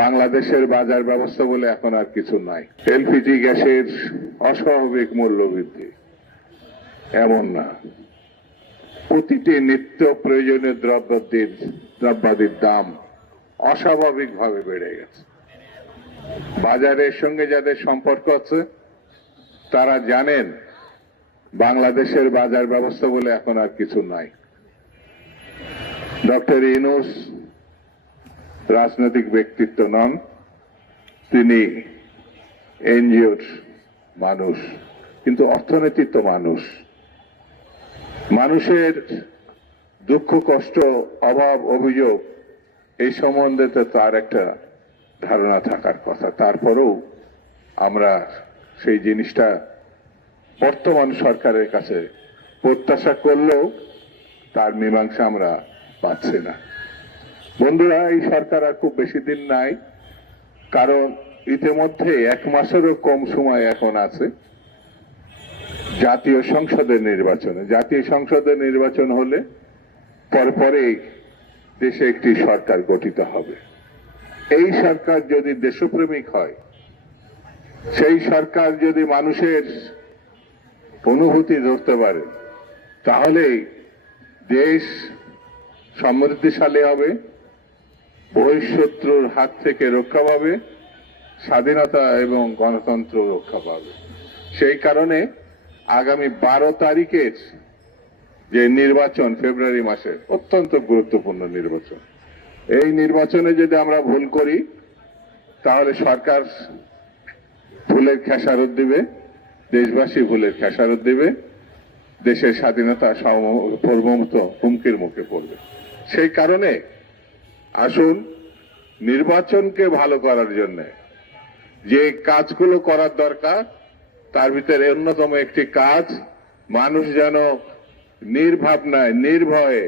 বাংলাদেশের বাজার ব্যবস্থা বলে এখন আর কিছু নাই। এলপিজি গ্যাসের অস্বাভাবিক মূল্য বৃদ্ধি এমন না, প্রতিটি নিত্য প্রয়োজনীয় দ্রব্যাদির দাম অস্বাভাবিকভাবে বেড়ে গেছে। বাজারের সঙ্গে যাদের সম্পর্ক আছে তারা জানেন বাংলাদেশের বাজার ব্যবস্থা বলে এখন আর কিছু নাই। ডক্টর ইউনূস রাজনৈতিক ব্যক্তিত্ব নন, তিনি এনজিওর মানুষ, কিন্তু অর্থনীতির তো মানুষ। মানুষের দুঃখ কষ্ট অভাব অভিযোগ এই সম্বন্ধে তো তার একটা ধারণা থাকার কথা। তারপরেও আমরা সেই জিনিসটা বর্তমান সরকারের কাছে প্রত্যাশা করলেও তার মীমাংসা আমরা পাচ্ছি না। বন্ধুরা, এই সরকার আর খুব বেশি দিন নাই, কারণ ইতিমধ্যে 1 মাসেরও কম সময় এখন আছে জাতীয় সংসদের নির্বাচনে। জাতীয় সংসদের নির্বাচন হলে পরপরেই দেশে একটি সরকার গঠিত হবে। এই সরকার যদি দেশপ্রেমিক হয়, সেই সরকার যদি মানুষের অনুভূতি ধরতে পারে, তাহলেই দেশ সমৃদ্ধিশালী হবে, বহিঃশত্রুর হাত থেকে রক্ষা পাবে, স্বাধীনতা এবং গণতন্ত্র রক্ষা পাবে। সেই কারণে আগামী 12 তারিখের যে নির্বাচন ফেব্রুয়ারি মাসে অত্যন্ত গুরুত্বপূর্ণ নির্বাচন, এই নির্বাচনে যদি আমরা ভুল করি তাহলে সরকার ভুলের খেসারত দিবে, দেশবাসী ভুলের খেসারত দিবে, দেশের স্বাধীনতা সার্বভৌমত্ব হুমকির মুখে পড়বে। সেই কারণে আসুন নির্বাচনকে ভালো করার জন্য যে কাজগুলো করার দরকার তার ভিতরে অন্যতম একটি কাজ, মানুষ যেন নির্ভাবনায় নির্ভয়ে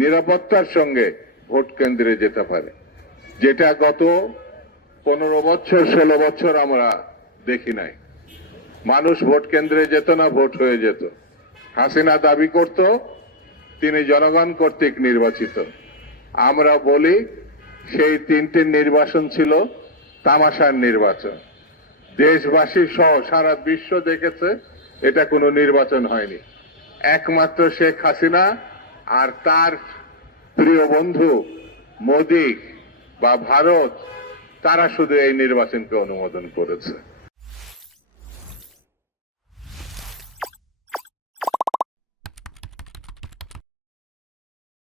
নিরাপত্তার সঙ্গে ভোট কেন্দ্রে যেতে পারে, যেটা গত 15 বছর 16 বছর আমরা দেখি নাই। মানুষ ভোট কেন্দ্রে যেত না, ভোট হয়ে যেত। হাসিনা দাবি করত তিনি জনগণ কর্তৃক নির্বাচিত। আমরা বলি সেই 3টি নির্বাচন ছিল তামাশার নির্বাচন। দেশবাসী সহ সারা বিশ্ব দেখেছে এটা কোনো নির্বাচন হয়নি। একমাত্র শেখ হাসিনা আর তার প্রিয় বন্ধু মোদি বা ভারত, তারা শুধু এই নির্বাচনকে অনুমোদন করেছে।